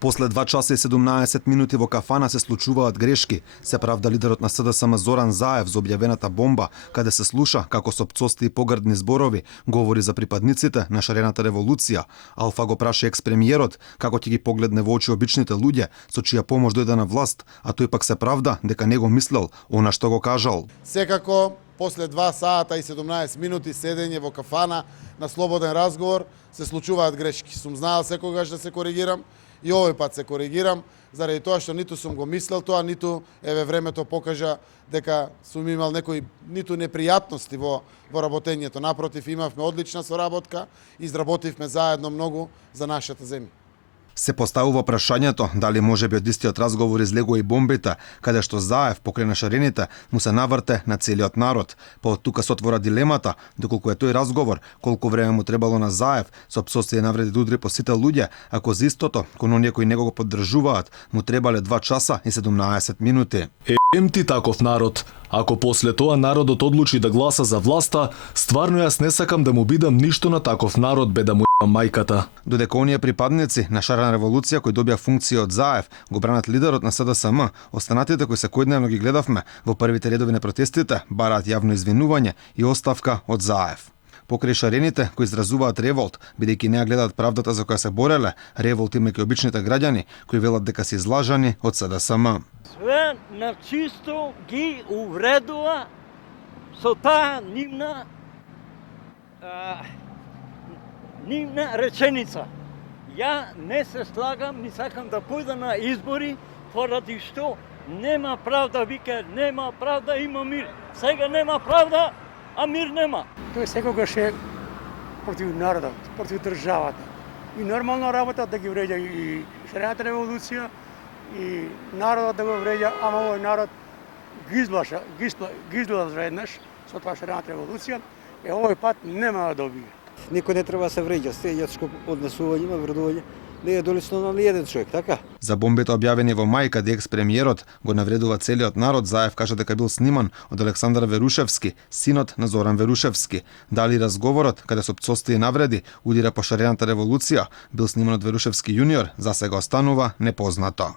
После 2 часа и 17 минути во кафана се случуваат грешки, се правда лидерот на СДСМ Зоран Заев за објавената бомба, каде се слуша како со пцости и погрдни зборови говори за припадниците на шарената револуција. Алфа го праша екс-премиерот како ќе ги погледне во очи обичните луѓе со чија помош дојде на власт, а тој пак се правда дека не го мислел она што го кажал. Секако, после 2 сата и 17 минути седење во кафана на слободен разговор, се случуваат грешки. Сум знаел секогаш да се коригирам и овој пат се коригирам, заради тоа што ниту сум го мислел тоа, ниту времето покажа дека сум имал некои ниту непријатности во работењето. Напротив, имавме одлична соработка, изработивме заедно многу за нашата земја. Се поставува прашањето дали може би од истиот разговор излегува и бомбите, каде што Заев покрај на шарените му се наврте на целиот народ. Па од тука се отвора дилемата доколку е тој разговор, колку време му требало на Заев со псовство и навреди да удри по сите луѓе, ако за истото кон оние кои него го поддржуваат му требале 2 часа и 17 минути. Ти таков народ. Ако после тоа народот одлучи да гласа за власта, стварно јас не сакам да му бидам ништо на таков народ, бе да му мајката. Додека оние припадници на шарена револуција кои добија функција од Заев го бранат лидерот на СДСМ, останатите кои секојдневно ги гледавме во првите редови на протестите бараат јавно извинување и оставка од Заев. Покрај шарените кои изразуваат револт, бидејќи не ја гледаат правдата за која се бореле, револт имајќи обичните граѓани кои велат дека се излажани од СДСМ. Све на чисто ги увредува со таа нивна реченица. Ја не се слагам, ни сакам да појда на избори, поради што нема правда, вика, нема правда, има мир. Сега нема правда, а мир нема. Тој секогаш е против народот, против државата. И нормална работа да ги вреѓа и шарената револуција, и народот да го вреѓа, ама овој народ ги излажа веднаш со тоа шарената револуција, овој пат нема да добие. Никој не треба да се вреѓа, стејачко однесување има вредување. Не е долесно на еден човек, така? За бомбите објавени во мај, каде екс-премиерот го навредува целиот народ, Заев кажа дека бил сниман од Александар Верушевски, синот на Зоран Верушевски. Дали разговорот, каде со пцости и навреди удира по шарената револуција, бил сниман од Верушевски јуниор, засега останува непознато.